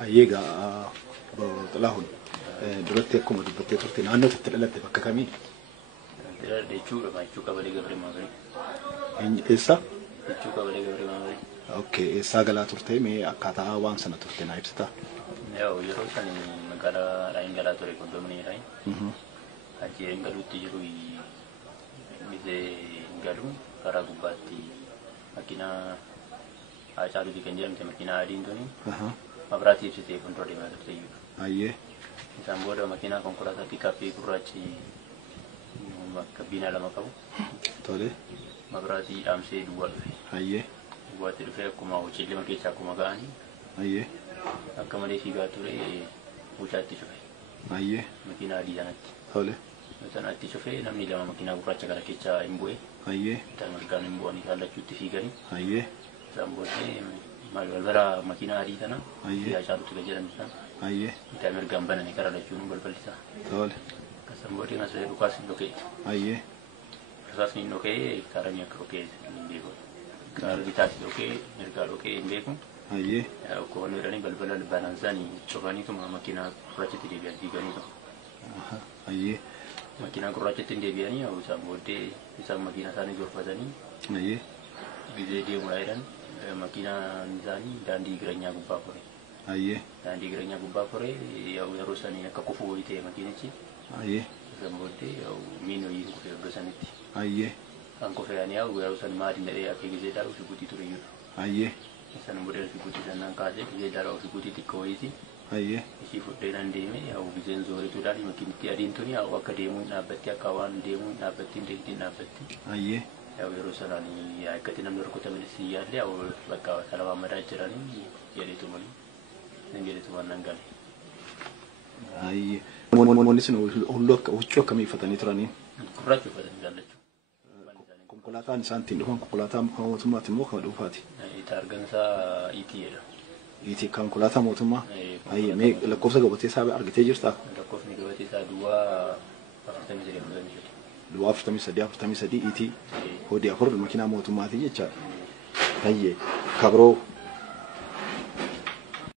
Ayega Talahun duratti akkuma dubbattee turte naannoo itti dhalatte bakka kamii? Jechuudha jechuudha Qabalee Gabree Maamilii. Eessa? Jechuudha Qabalee Gabree Maamilii. Okay, eessaa galaa turte mee akkaataa waan sana turte naa ibsitaa? Yeroo san magaalaa Raayin galaa ture kondomini Raayin. Achi galuutti jiru bisee galu karaa gubbaatti makiinaa Haacaaluu kan jedhamte makiinaa adiin tuni mabiraatii ibsitee fuuldura deemaa turte iyyuu. Ayyee. Isaan booda makiinaa konkolaataa piikaappii gurraachi kabbiina lama qabu. Tole. Mabiraatii dhaamsee duwwaa dhufe. Ayyee. Duwwaatti dhufee akkuma hojii lama keessaa akkuma ga'anii. Ayyee. Akka malee fiigaa ture mucaatti cufe. Ayyee. Makiinaa adii sanatti. Tole. Sanatti cufee namni lama makiinaa gurraacha kana keessaa hin bu'e. Ayyee. Isaan mirgaan hin bu'anii kaallachuutti fiiganii. Ayyee. Isaan booddee balbala makiinaa adii sana Haacaaluutti kan jedhamu sana. Ayyee. Isaan mirgaan bananii karaa lachuun balballisaa. Tole. Isaan booddee asirraa dhukaas hin dhokee. Ayyee. Dhukaas hin dhokee karaa akka dhokee hin beeku. Karaa bitaas dhokee mirgaa dhokee hin beeku. Ayyee. Koon jedhanii balbala banaan isaanii cufaniituma makiinaa gurraachatti deebi'an fiiganiitu. Ayyee. Makiinaa gurraachatti deebi'anii isaan booddee isaan makiinaa isaanii gorfatanii. Ayyee. Gizee deemuudhaa jedhan makiinaan isaanii daandii jireenyaa gubbaa fure. Ayyee. Daandii jireenyaa gubbaa fure yeroo sanii akka kufuu wayii ta'e makiinichi. Ayyee. Isaan booddee miin wayii kufee erga sanitti. Ayyee. Kan kufee ani yeroo san maadii nadhee akka gizee dhaabuu fi guutii ture iyyuu. Ayyee. Isaan booddee fi guutii sanaan kaasee gizee dhaabuu fi guutii xiqqoo wayiiti. Ayyee. Ishii fudhee nan deeme gizeen zoorituudhaan makiinitti adiin tuni akka deemuun dhaabbatti akka waan deemuun dhaabbatti hin deegdiin dhaabbatti. Ayyee. Yeroo sanaan akkatti namni rukutame si yaallee bakka salphaan madaa jiranii jedheetu mali. Nan jedheetu waan nan gale. Ayyee. Namoonni sun huccuu akkamii uffatanii turanii? Gurraacha uffatanii jaallachuu. Konkolaataan isaan ittiin dhufan konkolaataa mootummaati moo kan dhuunfaati? Taargaan isaa ET'dha. ET konkolaataa mootummaa? Ayyee mee lakkoofsa gabatee isaa argitee jirtaa? Lakkoofni gabatee isaa duwwaa 43 Duwwaa 43 ET hodii 4 makiinaa mootummaati jechaadha. Ayyee. Kabroo